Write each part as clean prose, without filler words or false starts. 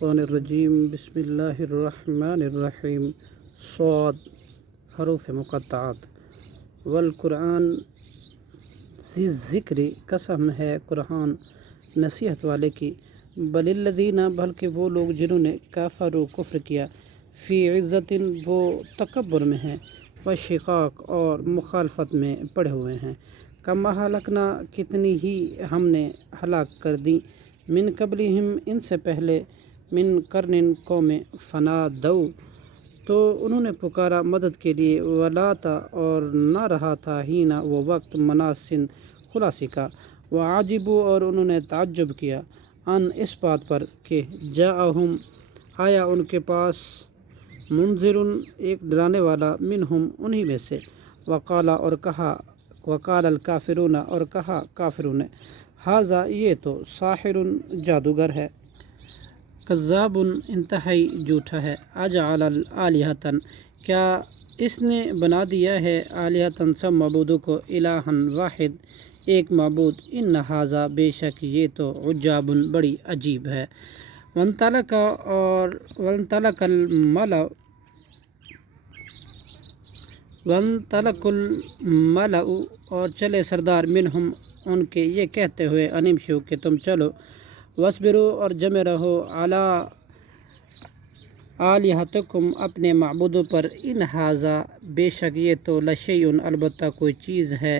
الشیطان الرجیم بسم اللہ الرحمن الرحیم صاد حروف مقطعات والقرآن ذی ذکر قسم ہے قرآن نصیحت والے کی بل الذین بلکہ وہ لوگ جنہوں نے کافروا کفر کیا فی عزت وہ تکبر میں ہیں و شقاق اور مخالفت میں پڑے ہوئے ہیں کم اہلکنا کتنی ہی ہم نے ہلاک کر دی من قبلہم ان سے پہلے من قرن قوم فنادو تو انہوں نے پکارا مدد کے لیے ولاتا اور نہ رہا تھا ہینا وہ وقت مناسن خلاصی کا وعجبوا اور انہوں نے تعجب کیا ان اس بات پر کہ جاءہم آیا ان کے پاس منذر ایک ڈرانے والا منہم انہی میں سے وقالا اور کہا وقال الکافرون اور کہا کافروں نے ھذا یہ تو ساحر جادوگر ہے کذاب انتہائی جھوٹا ہے اجعل الآلہۃ کیا اس نے بنا دیا ہے آلہۃ سب معبودوں کو الہًا واحد ایک معبود ان ھذا بے شک یہ تو عجاب بڑی عجیب ہے وانطلق الملأ اور چلے سردار منہم ان کے یہ کہتے ہوئے انمشو کہ تم چلو وصبروا اور جمے رہو علی آلہتکم اپنے معبودوں پر ان ھذا بے شک یہ تو لشیء البتہ کوئی چیز ہے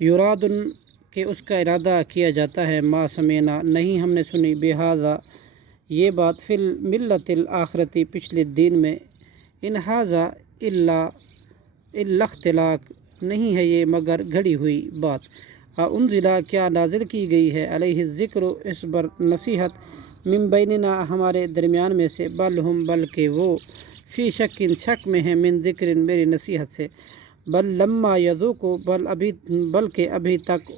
یراد کہ اس کا ارادہ کیا جاتا ہے ما سمعنا نہیں ہم نے سنی بہذا یہ بات فی الملۃ الآخرتی پچھلے دین میں ان ھذا الا اختلاق نہیں ہے یہ مگر گھڑی ہوئی بات انزلہ کیا نازل کی گئی ہے علیہ الذکر اس پر نصیحت من بیننا ہمارے درمیان میں سے بل ہم بلکہ وہ فی شک میں ہیں من ذکر میری نصیحت سے بل لما یذوقوا بلکہ ابھی تک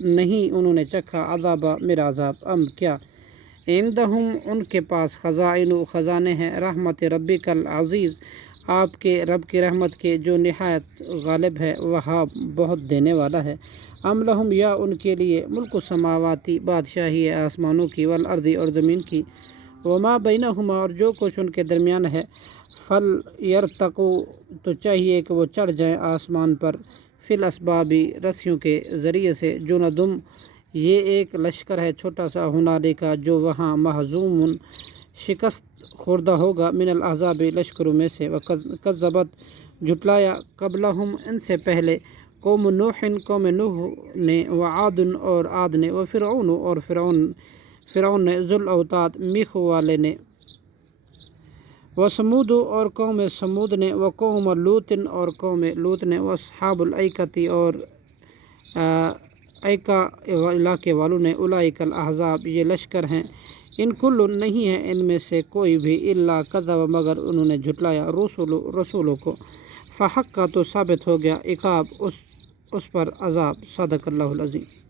نہیں انہوں نے چکھا عذاب میرا عذاب ام کیا عندہم ان کے پاس خزانے ہیں رحمت ربک العزیز آپ کے رب کی رحمت کے جو نہایت غالب ہے وہاب بہت دینے والا ہے ام لہم یا ان کے لیے ملک السماواتی بادشاہی ہے آسمانوں کی والارض اور زمین کی وما بینہما اور جو کچھ ان کے درمیان ہے فل یرتقو تو چاہیے کہ وہ چڑھ جائیں آسمان پر فی الاسباب رسیوں کے ذریعے سے جندم یہ ایک لشکر ہے چھوٹا سا ہنالک جو وہاں مہزوم شکست خوردہ ہوگا من الاحزاب لشکروں میں سے وکذبت جھٹلایا قبلہم ان سے پہلے قوم نوح نوح نے وعاد اور عاد نے وفرعون اور فرعون نے ذو الاوتاد میخ والے نے وثمود اور قوم سمود نے وقوم لوط اور قوم لوط نے واصحاب الایکۃ اور ایکا علاقے والوں نے اولئک الاحزاب یہ لشکر ہیں ان کل نہیں ہے ان میں سے کوئی بھی الا کذب مگر انہوں نے جھٹلایا رسولوں کو فحق کا تو ثابت ہو گیا عقاب اس پر عذاب صدق اللہ العظیم.